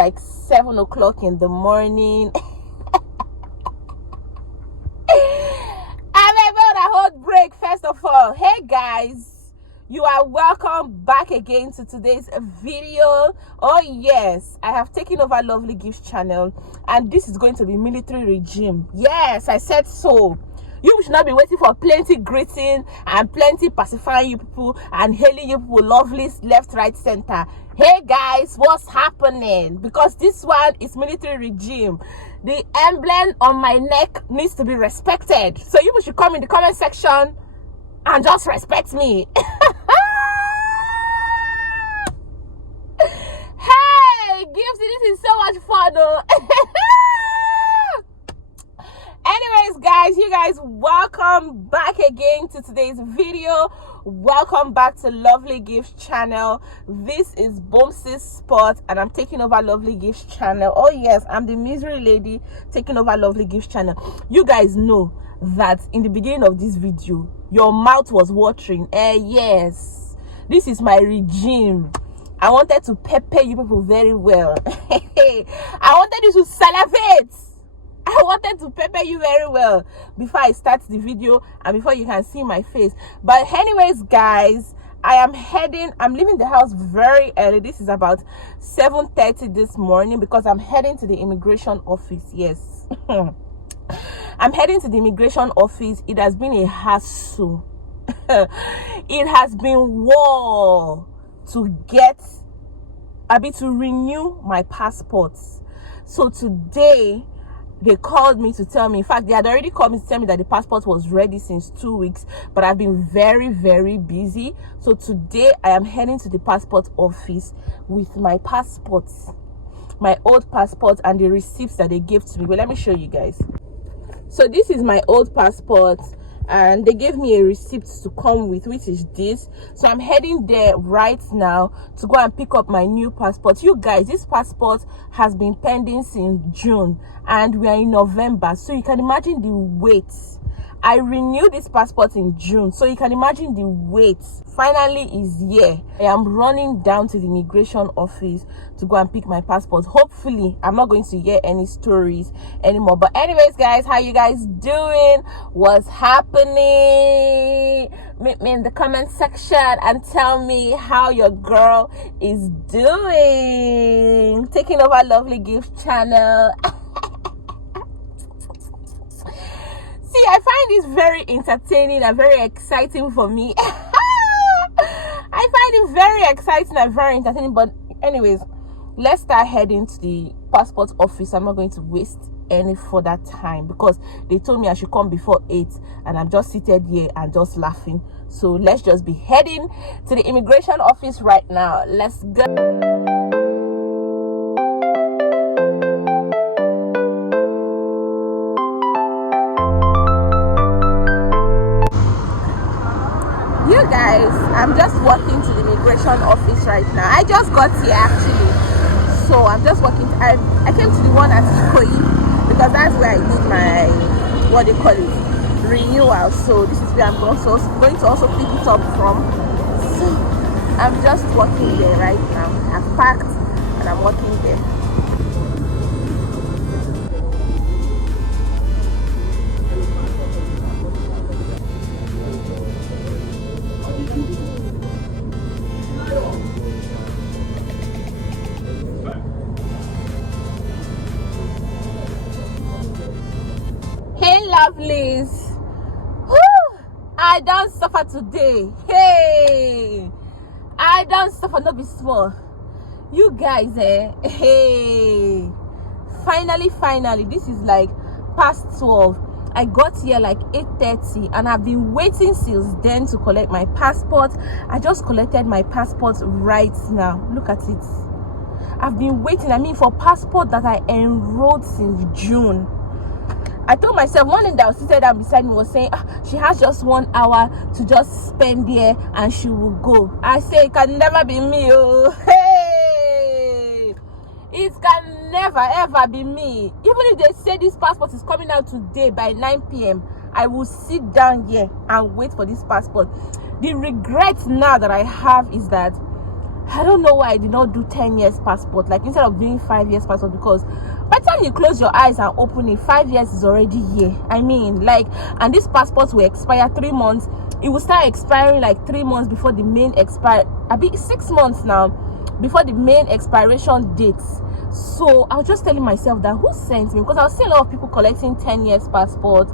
like 7 o'clock in the morning. I'm about to hold break. First of all, hey guys, you are welcome back again to today's video. Oh yes, I have taken over LuvlyGift channel, and this is going to be military regime. Yes, I said so. You should not be waiting for plenty greeting and plenty pacifying you people and hailing you people lovelies left, right, center. Hey guys, what's happening? Because this one is military regime. The emblem on my neck needs to be respected. So you should come in the comment section and just respect me. Hey, Gifty, this is so much fun though. Anyways guys, you guys, welcome back again to today's video. Welcome back to LuvlyGift channel. This is Booms's Spot and I'm taking over LuvlyGift channel. Oh yes, I'm the misery lady taking over LuvlyGift channel. You guys know that in the beginning of this video your mouth was watering. Yes, this is my regime. I wanted to pepper you people very well. I wanted you to salivate. I wanted to pepper you very well before I start the video and before you can see my face. But anyways guys, I'm leaving the house very early. This is about 7:30 this morning because I'm heading to the immigration office. Yes. I'm heading to the immigration office. It has been a hassle. It has been war to renew my passports. So today they called me to tell me, in fact they had already called me to tell me that the passport was ready since 2 weeks, but I've been very busy. So today I am heading to the passport office with my passports, my old passport and the receipts that they gave to me. Well, let me show you guys. So this is my old passport and they gave me a receipt to come with, which is this. So I'm heading there right now to go and pick up my new passport. You guys, this passport has been pending since June and we are in November, so you can imagine the wait. I renewed this passport in June, so you can imagine the wait finally is here. I am running down to the immigration office to go and pick my passport. Hopefully I'm not going to hear any stories anymore. But anyways guys, how you guys doing? What's happening? Meet me in the comment section and tell me how your girl is doing. Taking over LuvlyGift channel. See, I find this very entertaining and very exciting for me. I find it very exciting and very entertaining. But anyways, let's start heading to the passport office. I'm not going to waste any further time because they told me I should come before 8 and I'm just seated here and just laughing. So let's just be heading to the immigration office right now. Let's go. You guys, I'm just walking to the immigration office right now. I just got here actually, so I'm just walking. I came to the one at Ikoyi because that's where I did my, what they call it, renewal. So this is where I'm going to also pick it up from. So I'm just walking there right now. I've parked and I'm walking there. Lovelies, I don't suffer today. Hey, I don't suffer, not be small. You guys, hey, finally, this is like past 12. I got here like 8:30 and I've been waiting since then to collect my passport. I just collected my passport right now. Look at it. I've been waiting, for passport that I enrolled since June. I told myself, one thing that was seated down beside me was saying, she has just 1 hour to just spend there and she will go. I say, it can never be me. Oh, hey, it can never ever be me. Even if they say this passport is coming out today by 9 p.m, I will sit down here and wait for this passport. The regret now that I have is that I don't know why I did not do 10 years passport, like instead of doing 5 years passport, because by the time you close your eyes and open it, 5 years is already here. I mean, like, and these passports will expire 3 months. It will start expiring like 3 months before the main expire. I be 6 months now before the main expiration dates. So I was just telling myself that who sent me, because I was seeing a lot of people collecting 10 years passports.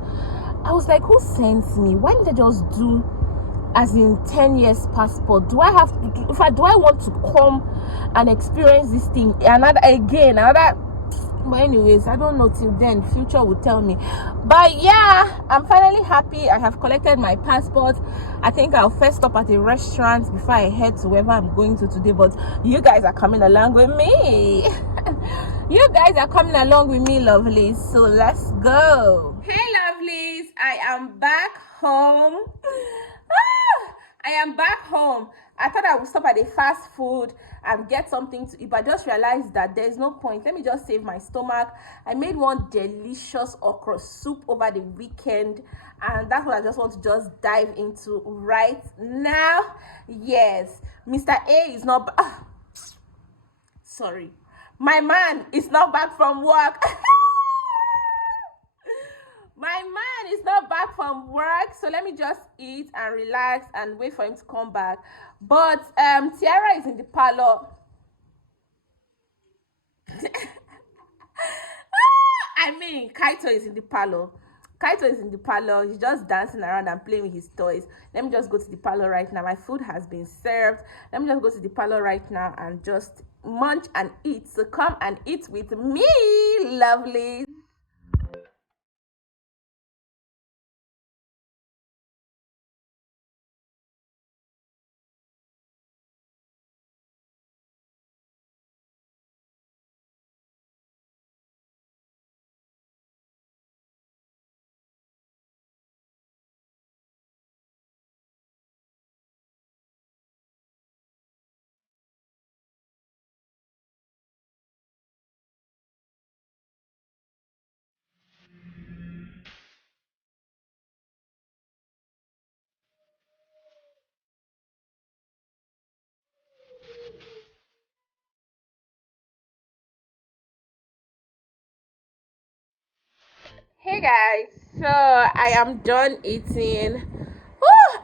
I was like, who sends me? Why didn't I just do as in 10 years passport? Do I have to do, do I want to come and experience this thing another? But anyways, I don't know, till then future will tell me. But yeah, I'm finally happy. I have collected my passport. I think I'll first stop at a restaurant before I head to wherever I'm going to today, but you guys are coming along with me. You guys are coming along with me, lovelies, so let's go. Hey lovelies, I am back home. I am back home. I thought I would stop at a fast food and get something to eat, but I just realized that there's no point. Let me just save my stomach. I made one delicious okra soup over the weekend, and that's what I just want to just dive into right now. Yes, Mr. A is not sorry, my man is not back from work. My man is not back from work, so let me just eat and relax and wait for him to come back. But Tiara is in the parlor. I mean, Kaito is in the parlor. Kaito is in the parlor. He's just dancing around and playing with his toys. Let me just go to the parlor right now. My food has been served. Let me just go to the parlor right now and just munch and eat. So come and eat with me, lovely. Hey guys, so I am done eating.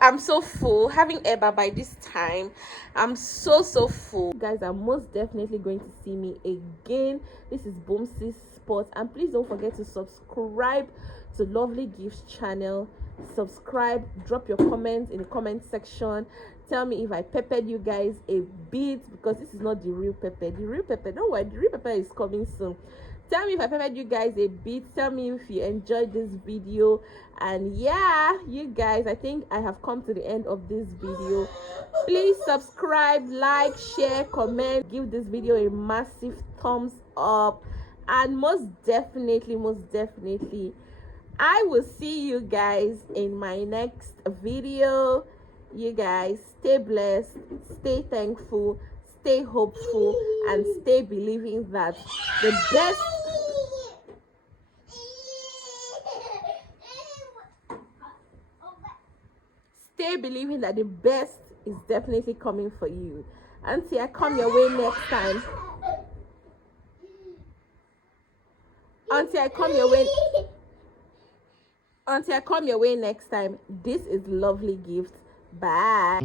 I'm so full. Having Eba by this time, I'm so full. You guys are most definitely going to see me again. This is Boomsy Sport, and please don't forget to subscribe to Lovely Gifts channel. Subscribe, drop your comments in the comment section. Tell me if I peppered you guys a bit, because this is not the real pepper. The real pepper, don't worry, the real pepper is coming soon. Tell me if I peppered you guys a bit. Tell me if you enjoyed this video. And yeah, you guys, I think I have come to the end of this video. Please subscribe, like, share, comment, give this video a massive thumbs up, and most definitely I will see you guys in my next video. You guys stay blessed, stay thankful, stay hopeful, and stay believing that the best is definitely coming for you. Until I come your way next time. Until I come your way next time. This is Lovely Gift. Bye.